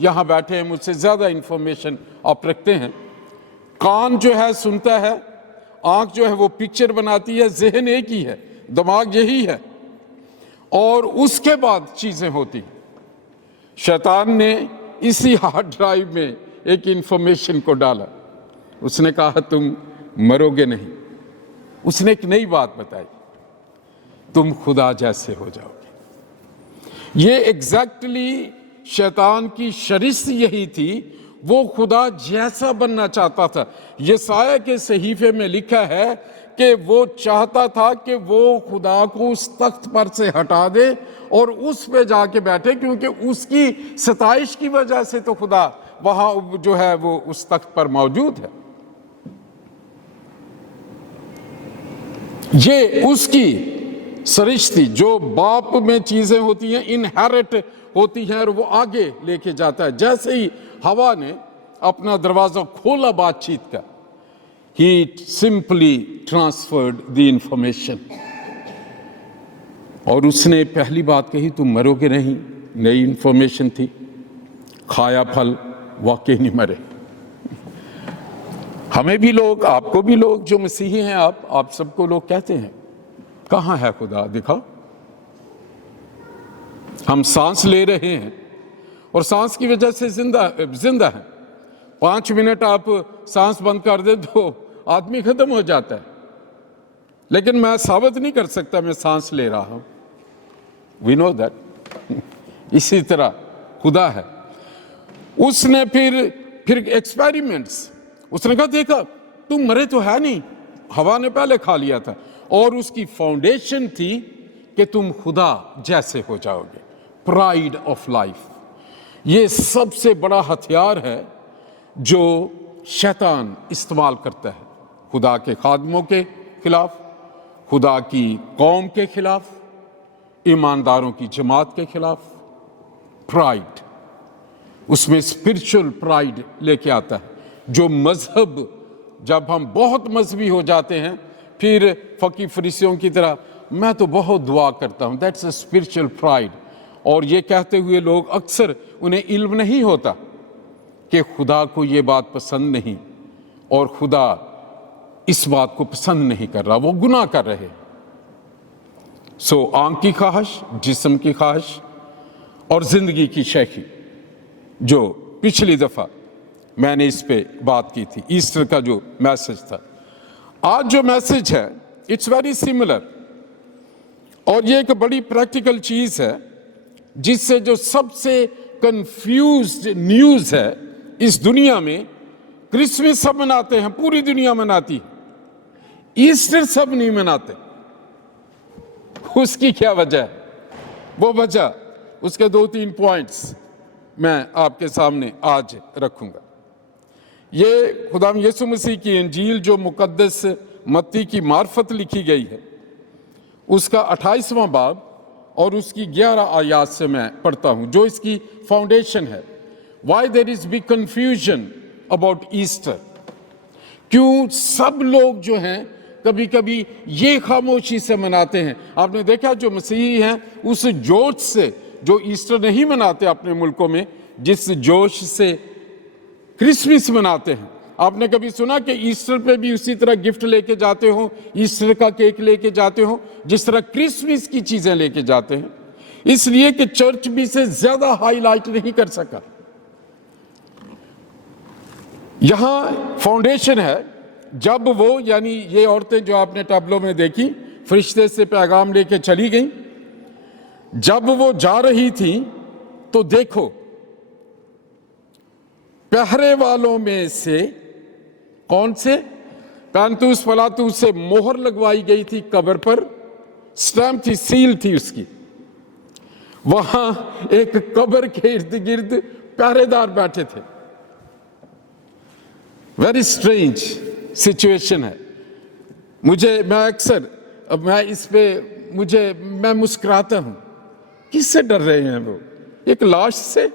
یہاں بیٹھے ہیں مجھ سے زیادہ انفارمیشن آپ رکھتے ہیں. کان جو ہے سنتا ہے, آنکھ جو ہے وہ پکچر بناتی ہے, ذہن ایک ہی ہے, دماغ یہی ہے, اور اس کے بعد چیزیں ہوتی. شیطان نے اسی ہارڈ ڈرائیو میں ایک انفارمیشن کو ڈالا. اس نے کہا تم مرو گے نہیں. اس نے ایک نئی بات بتائی, تم خدا جیسے ہو جاؤ گے. یہ ایگزیکٹلی شیطان کی شرط یہی تھی, وہ خدا جیسا بننا چاہتا تھا. یسایہ کے صحیفے میں لکھا ہے کہ وہ چاہتا تھا کہ وہ خدا کو اس تخت پر سے ہٹا دے اور اس پہ جا کے بیٹھے, کیونکہ اس کی ستائش کی وجہ سے تو خدا وہاں جو ہے وہ اس تخت پر موجود ہے. یہ اس کی سرشتی, جو باپ میں چیزیں ہوتی ہیں انہیرٹ ہوتی ہیں اور وہ آگے لے کے جاتا ہے. جیسے ہی ہوا نے اپنا دروازہ کھولا بات چیت کا, he simply transferred the information. اور اس نے پہلی بات کہی تم مرو گے نہیں. نئی انفارمیشن تھی, کھایا پھل واقعی نہیں مرے. ہمیں بھی لوگ, آپ کو بھی لوگ جو مسیحی ہیں, آپ سب کو لوگ کہتے ہیں کہاں ہے خدا دکھاؤ. ہم سانس لے رہے ہیں اور سانس کی وجہ سے زندہ ہیں. 5 منٹ آپ سانس بند کر دیں تو آدمی ختم ہو جاتا ہے, لیکن میں ثابت نہیں کر سکتا میں سانس لے رہا ہوں. We know that. اسی طرح خدا ہے. اس نے پھر ایکسپیریمنٹس, اس نے کہا دیکھا تم مرے تو ہے نہیں, ہوا نے پہلے کھا لیا تھا, اور اس کی فاؤنڈیشن تھی کہ تم خدا جیسے ہو جاؤ گے. پرائیڈ آف لائف, یہ سب سے بڑا ہتھیار ہے جو شیطان استعمال کرتا ہے خدا کے خادموں کے خلاف, خدا کی قوم کے خلاف, ایمانداروں کی جماعت کے خلاف. پرائیڈ, اس میں اسپرچل پرائیڈ لے کے آتا ہے. جو مذہب, جب ہم بہت مذہبی ہو جاتے ہیں پھر فقی فریسیوں کی طرح میں تو بہت دعا کرتا ہوں, دیٹس اے اسپرچل پرائیڈ. اور یہ کہتے ہوئے لوگ اکثر انہیں علم نہیں ہوتا کہ خدا کو یہ بات پسند نہیں, اور خدا اس بات کو پسند نہیں کر رہا, وہ گناہ کر رہے. سو آنکھ کی خواہش, جسم کی خواہش اور زندگی کی شیخی, جو پچھلی دفعہ میں نے اس پہ بات کی تھی, ایسٹر کا جو میسج تھا. آج جو میسج ہے اٹس ویری سملر, اور یہ ایک بڑی پریکٹیکل چیز ہے جس سے جو سب سے کنفیوزڈ نیوز ہے اس دنیا میں. کرسمس سب مناتے ہیں, پوری دنیا مناتی ہے, ایسٹر سب نہیں مناتے. اس کی کیا وجہ ہے؟ وہ وجہ, اس کے 2-3 پوائنٹس میں آپ کے سامنے آج رکھوں گا. یہ خداوند یسوع مسیح کی انجیل جو مقدس متی کی معرفت لکھی گئی ہے, اس کا 28واں باب اور اس کی 11 آیات سے میں پڑھتا ہوں, جو اس کی فاؤنڈیشن ہے. Why there is big confusion about Easter? کیوں سب لوگ جو ہیں کبھی کبھی یہ خاموشی سے مناتے ہیں. آپ نے دیکھا جو مسیحی ہیں اس جوش سے جو ایسٹر نہیں مناتے اپنے ملکوں میں, جس جوش سے کرسمس مناتے ہیں. آپ نے کبھی سنا کہ ایسٹر پہ بھی اسی طرح گفٹ لے کے جاتے ہوں, ایسٹر کا کیک لے کے جاتے ہوں جس طرح کرسمس کی چیزیں لے کے جاتے ہیں؟ اس لیے کہ چرچ بھی سے زیادہ ہائی لائٹ نہیں کر سکا. یہاں فاؤنڈیشن ہے, جب وہ یعنی یہ عورتیں جو آپ نے ٹیبلوں میں دیکھی فرشتے سے پیغام لے کے چلی گئیں, جب وہ جا رہی تھی تو دیکھو پہرے والوں میں سے کون سے پینتوس پلاطوس سے مہر لگوائی گئی تھی قبر پر, سٹیمپ تھی, سیل تھی اس کی. وہاں ایک قبر کے ارد گرد پہرے دار بیٹھے تھے. ویری اسٹرینج سچویشن ہے. میں اکثر میں اس پہ میں مسکراتا ہوں. کس سے ڈر رہے ہیں وہ؟ ایک لاش سے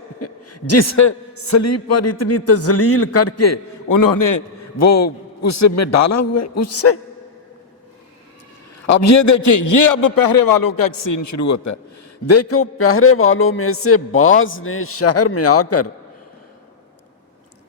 جسے صلیب پر اتنی تذلیل کر کے انہوں نے وہ اس میں ڈالا ہوا ہے, اس سے. اب یہ دیکھیں, یہ اب پہرے والوں کا ایک سین شروع ہوتا ہے. دیکھو پہرے والوں میں سے بعض نے شہر میں آ کر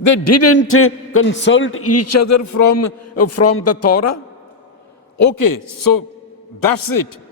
They didn't consult each other from the Torah. Okay, so that's it.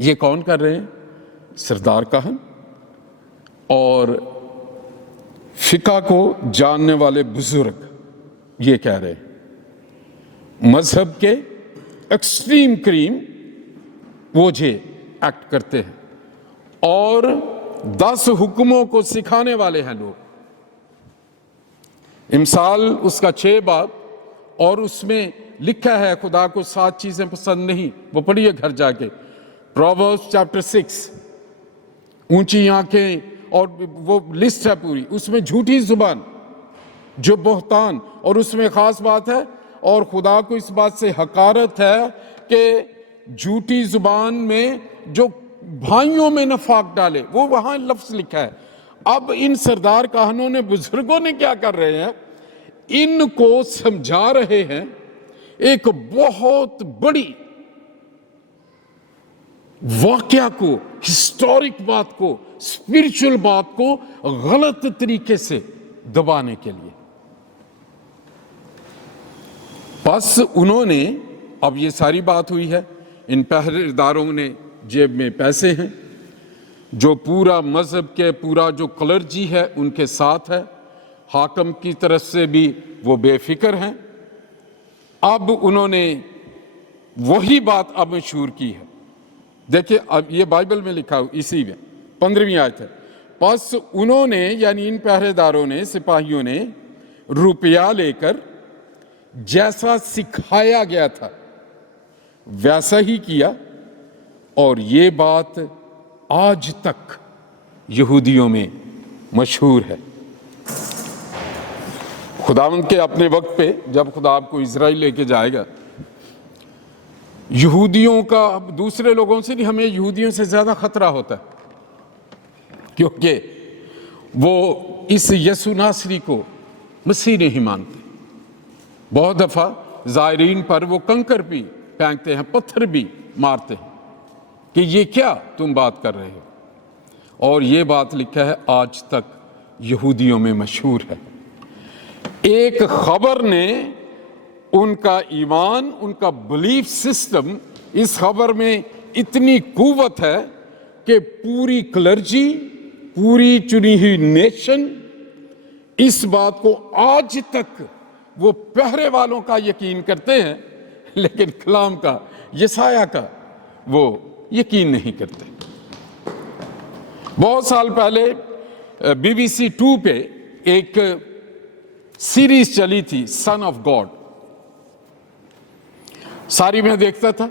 یہ کون کر رہے ہیں؟ سردار کاہن اور فقہ کو جاننے والے بزرگ یہ کہہ رہے ہیں، مذہب کے ایکسٹریم کریم وہ یہ ایکٹ کرتے ہیں، اور 10 حکموں کو سکھانے والے ہیں لوگ۔ امثال اس کا 6 باب، اور اس میں لکھا ہے خدا کو 7 چیزیں پسند نہیں، وہ پڑھیے گھر جا کے، پرووربس چیپٹر 6۔ اونچی آنکھیں، اور وہ لسٹ ہے پوری، اس میں جھوٹی زبان جو بہتان، اور اس میں خاص بات ہے، اور خدا کو اس بات سے حقارت ہے کہ جھوٹی زبان میں جو بھائیوں میں نفاق ڈالے، وہ وہاں لفظ لکھا ہے۔ اب ان سردار کاہنوں نے، بزرگوں نے کیا کر رہے ہیں؟ ان کو سمجھا رہے ہیں ایک بہت بڑی واقعہ کو، ہسٹورک بات کو، اسپرچل بات کو غلط طریقے سے دبانے کے لیے۔ بس انہوں نے، اب یہ ساری بات ہوئی ہے، ان پہرے داروں نے جیب میں پیسے ہیں، جو پورا مذہب کے پورا جو کلرجی ہے ان کے ساتھ ہے، حاکم کی طرف سے بھی وہ بے فکر ہیں۔ اب انہوں نے وہی بات اب مشہور کی ہے، دیکھیں اب یہ بائبل میں لکھا ہو، اسی میں 15ویں آیت ہے، پس انہوں نے، یعنی ان پہرے داروں نے، سپاہیوں نے روپیہ لے کر جیسا سکھایا گیا تھا ویسا ہی کیا، اور یہ بات آج تک یہودیوں میں مشہور ہے۔ خداوند کے اپنے وقت پہ جب خدا آپ کو اسرائیل لے کے جائے گا، یہودیوں کا، دوسرے لوگوں سے نہیں، ہمیں یہودیوں سے زیادہ خطرہ ہوتا ہے، کیونکہ وہ اس یسوع ناصری کو مسیح نہیں مانتے۔ بہت دفعہ زائرین پر وہ کنکر بھی پھینکتے ہیں، پتھر بھی مارتے ہیں کہ یہ کیا تم بات کر رہے ہو، اور یہ بات لکھا ہے آج تک یہودیوں میں مشہور ہے۔ ایک خبر نے ان کا ایمان، ان کا بلیف سسٹم، اس خبر میں اتنی قوت ہے کہ پوری کلرجی، پوری چنی ہوئی نیشن اس بات کو آج تک وہ پہرے والوں کا یقین کرتے ہیں، لیکن کلام کا، یسایہ کا وہ یقین نہیں کرتے۔ بہت سال پہلے BBC 2 پہ ایک سیریز چلی تھی، سن آف گاڈ، ساری میں دیکھتا تھا،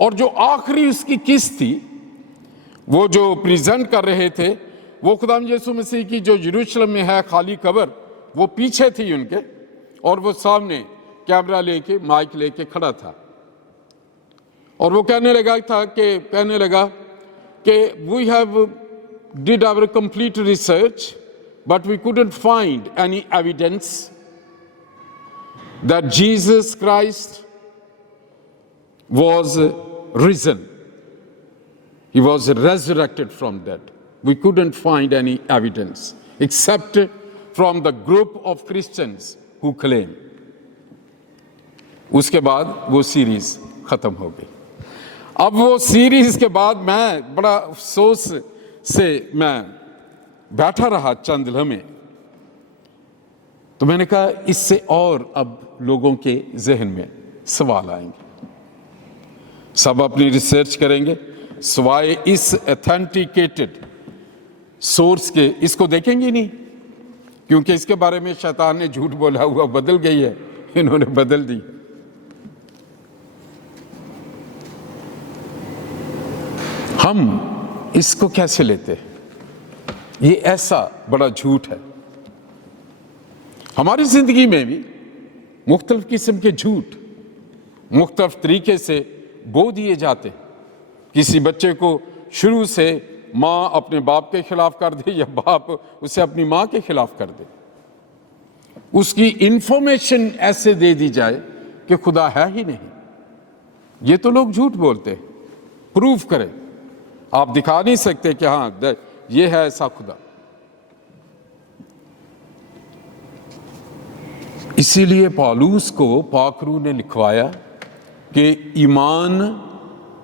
اور جو آخری اس کی قسط تھی، وہ جو پریزنٹ کر رہے تھے، وہ خداوند یسوع مسیح کی جو یروشلم میں ہے خالی قبر، وہ پیچھے تھی ان کے، اور وہ سامنے کیمرہ لے کے، مائک لے کے کھڑا تھا، اور وہ کہنے لگا کہ we have did our complete research but we couldn't find any evidence that Jesus Christ was risen. He was resurrected from dead. We couldn't find any evidence except from the group of Christians who claim. اس کے بعد وہ series ختم ہو گئی۔ اب وہ series کے بعد میں بڑا افسوس سے میں بیٹھا رہا چند لمحے، تو میں نے کہا اس سے اور اب لوگوں کے ذہن میں سوال آئیں گے، سب اپنی ریسرچ کریں گے، سوائے اس ایتھینٹیکیٹڈ سورس کے اس کو دیکھیں گے نہیں، کیونکہ اس کے بارے میں شیطان نے جھوٹ بولا ہوا بدل گئی ہے، انہوں نے بدل دی۔ ہم اس کو کیسے لیتے ہیں؟ یہ ایسا بڑا جھوٹ ہے۔ ہماری زندگی میں بھی مختلف قسم کے جھوٹ مختلف طریقے سے بو دیے جاتے ہیں۔ کسی بچے کو شروع سے ماں اپنے باپ کے خلاف کر دے، یا باپ اسے اپنی ماں کے خلاف کر دے، اس کی انفارمیشن ایسے دے دی جائے کہ خدا ہے ہی نہیں۔ یہ تو لوگ جھوٹ بولتے ہیں، پروف کریں، آپ دکھا نہیں سکتے کہ ہاں یہ ہے ایسا خدا۔ اسی لیے پالوس کو پاک روح نے لکھوایا کہ ایمان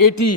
80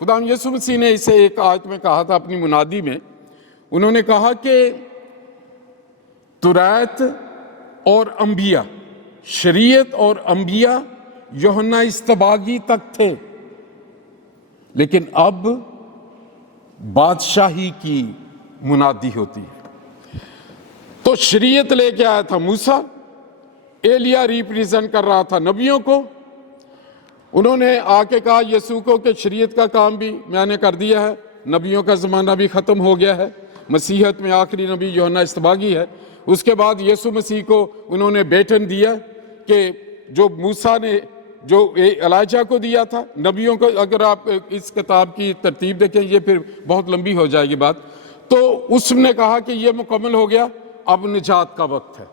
خدا یسوع مسیح نے اسے ایک آیت میں کہا تھا اپنی منادی میں، انہوں نے کہا کہ توریت اور انبیاء، شریعت اور انبیاء یوحنا اصطباغی تک تھے، لیکن اب بادشاہی کی منادی ہوتی ہے۔ تو شریعت لے کے آیا تھا موسیٰ، ایلیا ریپریزنٹ کر رہا تھا نبیوں کو، انہوں نے آ کے کہا یسوع کو کہ شریعت کا کام بھی میں نے کر دیا ہے، نبیوں کا زمانہ بھی ختم ہو گیا ہے، مسیحیت میں آخری نبی یوحنا اصطباغی ہے۔ اس کے بعد یسوع مسیح کو انہوں نے بیٹن دیا کہ جو موسیٰ نے جو ایلیجا کو دیا تھا، نبیوں کو، اگر آپ اس کتاب کی ترتیب دیکھیں یہ پھر بہت لمبی ہو جائے گی بات، تو اس نے کہا کہ یہ مکمل ہو گیا، اب نجات کا وقت ہے۔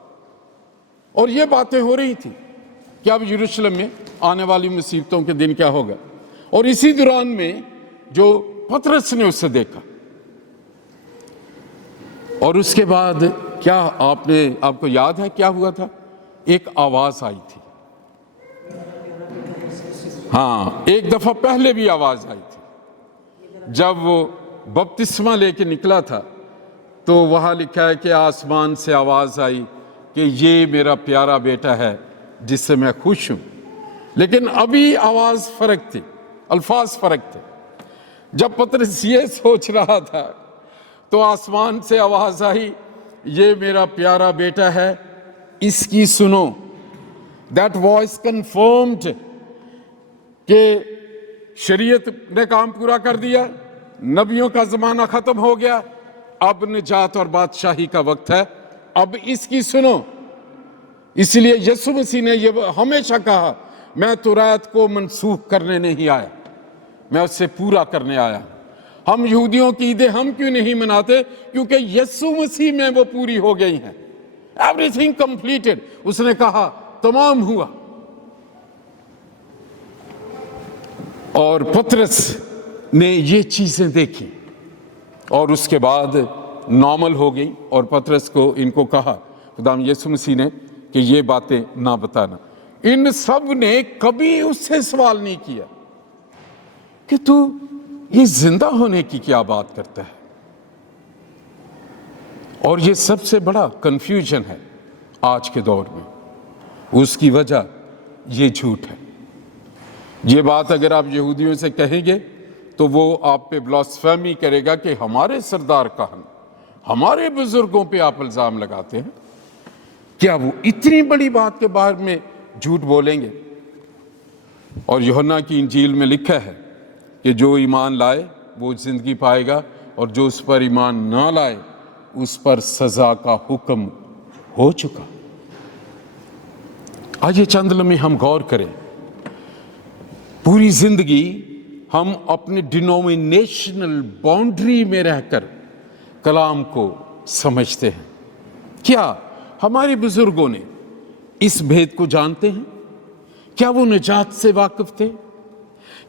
اور یہ باتیں ہو رہی تھی کہ اب یروشلم میں آنے والی مصیبتوں کے دن کیا ہوگا، اور اسی دوران میں جو پطرس نے اسے دیکھا، اور اس کے بعد کیا آپ کو یاد ہے کیا ہوا تھا؟ ایک آواز آئی تھی، ہاں ایک دفعہ پہلے بھی آواز آئی تھی جب وہ بپتسمہ لے کے نکلا تھا، تو وہاں لکھا ہے کہ آسمان سے آواز آئی کہ یہ میرا پیارا بیٹا ہے جس سے میں خوش ہوں۔ لیکن ابھی آواز فرق تھی، الفاظ فرق تھے۔ جب پطرس یہ سوچ رہا تھا تو آسمان سے آواز آئی، یہ میرا پیارا بیٹا ہے، اس کی سنو۔ That voice confirmed کہ شریعت نے کام پورا کر دیا، نبیوں کا زمانہ ختم ہو گیا، اب نجات اور بادشاہی کا وقت ہے، اب اس کی سنو۔ اس لیے یسوع مسیح نے یہ ہمیشہ کہا، میں توریت کو منسوخ کرنے نہیں آیا، میں اسے پورا کرنے آیا۔ ہم یہودیوں کی عیدیں ہم کیوں نہیں مناتے؟ کیونکہ یسوع مسیح میں وہ پوری ہو گئی ہیں۔ Everything completed، اس نے کہا تمام ہوا۔ اور پطرس نے یہ چیزیں دیکھی اور اس کے بعد نارمل ہو گئی، اور پطرس کو ان کو کہا خدا یسوع مسیح نے کہ یہ باتیں نہ بتانا۔ ان سب نے کبھی اس سے سوال نہیں کیا کہ تو یہ زندہ ہونے کی کیا بات کرتا ہے؟ اور یہ سب سے بڑا کنفیوژن ہے آج کے دور میں، اس کی وجہ یہ جھوٹ ہے۔ یہ بات اگر آپ یہودیوں سے کہیں گے تو وہ آپ پہ بلاسفیمی کرے گا کہ ہمارے سردار کہن، ہمارے بزرگوں پہ آپ الزام لگاتے ہیں۔ کیا وہ اتنی بڑی بات کے بارے میں جھوٹ بولیں گے؟ اور یوحنا کی انجیل میں لکھا ہے کہ جو ایمان لائے وہ زندگی پائے گا، اور جو اس پر ایمان نہ لائے اس پر سزا کا حکم ہو چکا۔ آئیے چند لمحے ہم غور کریں۔ پوری زندگی ہم اپنے ڈینومینیشنل باؤنڈری میں رہ کر کلام کو سمجھتے ہیں۔ کیا ہمارے بزرگوں نے اس بھید کو جانتے ہیں؟ کیا وہ نجات سے واقف تھے؟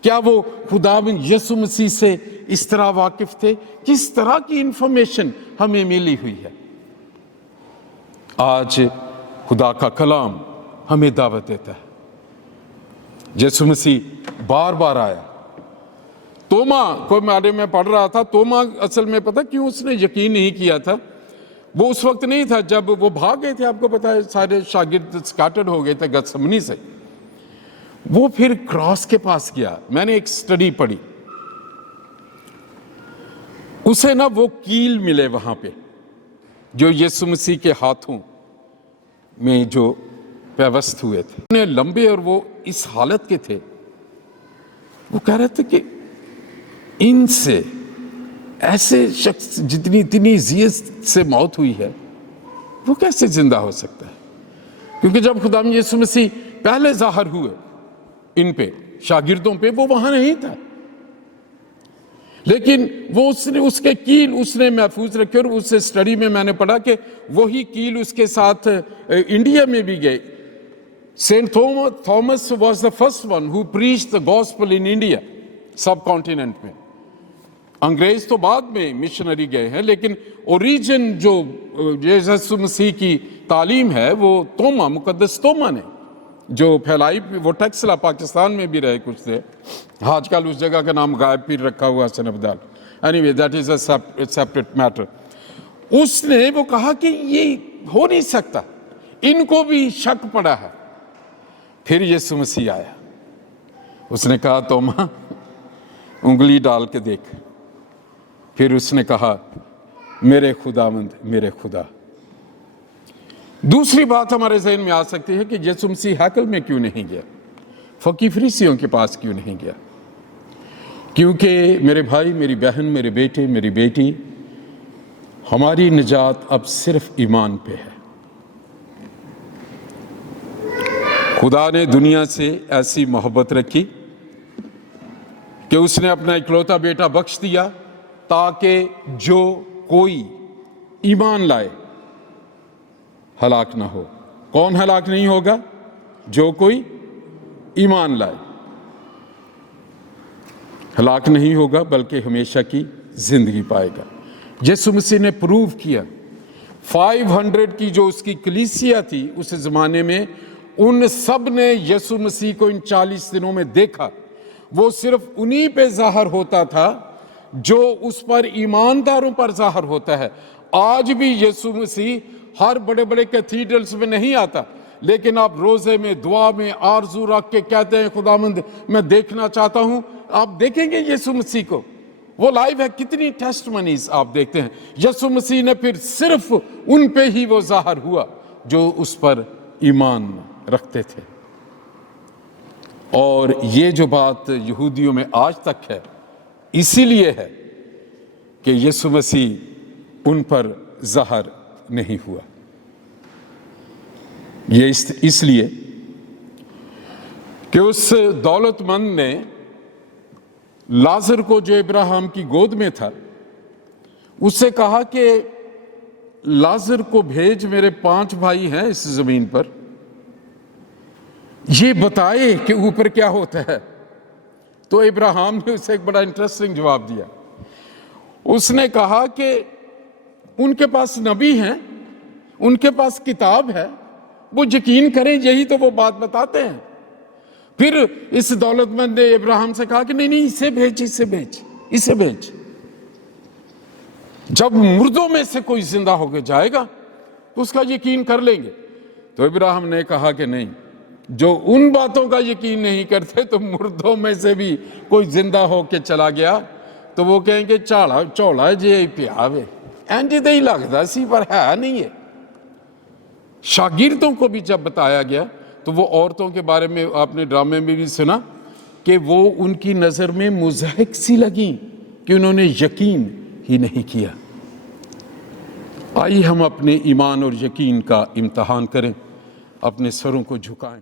کیا وہ خداوند یسوع مسیح سے اس طرح واقف تھے؟ کس طرح کی انفارمیشن ہمیں ملی ہوئی ہے؟ آج خدا کا کلام ہمیں دعوت دیتا ہے۔ یسوع مسیح بار بار آیا۔ توما کو میں پڑھ رہا تھا، توما اصل میں پتہ کیوں اس نے یقین نہیں کیا تھا؟ وہ اس وقت نہیں تھا جب وہ بھاگ گئے تھے، آپ کو پتہ ہے سارے شاگرد سکاٹرڈ ہو گئے تھے گتسمنی سے۔ وہ پھر کراس کے پاس گیا۔ میں نے ایک سٹڈی پڑھی، اسے نا وہ کیل ملے وہاں پہ جو یسوع مسیح کے ہاتھوں میں جو پیوست ہوئے تھے، اتنے لمبے، اور وہ اس حالت کے تھے۔ وہ کہہ رہے تھے کہ ان سے ایسے شخص جتنی اتنی اذیت سے موت ہوئی ہے وہ کیسے زندہ ہو سکتا ہے؟ کیونکہ جب خدا یسوع مسیح پہلے ظاہر ہوئے ان پہ، شاگردوں پہ، وہ وہاں نہیں تھا، لیکن وہ اس کے کیل اس نے محفوظ رکھے۔ اور اس سٹڈی میں میں نے پڑھا کہ وہی کیل اس کے ساتھ انڈیا میں بھی گئے۔ Saint Thomas was the first one who preached the gospel in India, subcontinent میں۔ انگریز تو بعد میں مشنری گئے ہیں، لیکن اوریجن جو یسوع مسیح کی تعلیم ہے وہ توما، مقدس توما نے جو پھیلائی وہ ٹیکسلا پاکستان میں بھی رہے کچھ تھے، آج کل اس جگہ کا نام غائب پیر رکھا ہوا Hasan Abdal, any that is a separate matter. اس نے وہ کہا کہ یہ ہو نہیں سکتا، ان کو بھی شک پڑا ہے۔ پھر یسوع مسیح آیا، اس نے کہا توما انگلی ڈال کے دیکھ، پھر اس نے کہا میرے خداوند میرے خدا۔ دوسری بات ہمارے ذہن میں آ سکتی ہے کہ یسوع مسیح ہیکل میں کیوں نہیں گیا، فقی فریسیوں کے پاس کیوں نہیں گیا؟ کیونکہ میرے بھائی، میری بہن، میرے بیٹے، میری بیٹی، ہماری نجات اب صرف ایمان پہ ہے۔ خدا نے دنیا سے ایسی محبت رکھی کہ اس نے اپنا اکلوتا بیٹا بخش دیا تاکہ جو کوئی ایمان لائے ہلاک نہ ہو۔ کون ہلاک نہیں ہوگا؟ جو کوئی ایمان لائے ہلاک نہیں ہوگا بلکہ ہمیشہ کی زندگی پائے گا۔ یسوع مسیح نے پروو کیا، 500 کی جو اس کی کلیسیا تھی اس زمانے میں، ان سب نے یسوع مسیح کو ان 40 دنوں میں دیکھا۔ وہ صرف انہی پہ ظاہر ہوتا تھا جو اس پر ایمانداروں پر ظاہر ہوتا ہے۔ آج بھی یسوع مسیح ہر بڑے بڑے کیتھیڈرلز میں نہیں آتا، لیکن آپ روزے میں، دعا میں آرزو رکھ کے کہتے ہیں خداوند میں دیکھنا چاہتا ہوں، آپ دیکھیں گے یسوع مسیح کو، وہ لائیو ہے۔ کتنی ٹیسٹمنیز آپ دیکھتے ہیں۔ یسوع مسیح نے پھر صرف ان پہ ہی وہ ظاہر ہوا جو اس پر ایمان رکھتے تھے۔ اور یہ جو بات یہودیوں میں آج تک ہے، اسی لیے ہے کہ یسوع مسیح ان پر ظاہر نہیں ہوا۔ یہ اس لیے کہ اس دولت مند نے لازر کو جو ابراہیم کی گود میں تھا اس سے کہا کہ لازر کو بھیج، میرے 5 بھائی ہیں اس زمین پر، یہ بتائے کہ اوپر کیا ہوتا ہے۔ تو ابراہیم نے اسے ایک بڑا انٹرسٹنگ جواب دیا۔ اس نے کہا کہ ان کے پاس نبی ہیں، ان کے پاس کتاب ہے، وہ یقین کریں، یہی تو وہ بات بتاتے ہیں۔ پھر اس دولت مند نے ابراہیم سے کہا کہ نہیں اسے بھیج، اسے بھیج، جب مردوں میں سے کوئی زندہ ہو کے جائے گا تو اس کا یقین کر لیں گے۔ تو ابراہیم نے کہا کہ نہیں، جو ان باتوں کا یقین نہیں کرتے تو مردوں میں سے بھی کوئی زندہ ہو کے چلا گیا تو وہ کہیں گے چولا جی پیاوے اینج دے ہی لگتا سی پر ہے نہیں ہے۔ شاگردوں کو بھی جب بتایا گیا تو وہ عورتوں کے بارے میں آپ نے ڈرامے میں بھی سنا کہ وہ ان کی نظر میں مضحک سی لگیں کہ انہوں نے یقین ہی نہیں کیا۔ آئیے ہم اپنے ایمان اور یقین کا امتحان کریں، اپنے سروں کو جھکائیں۔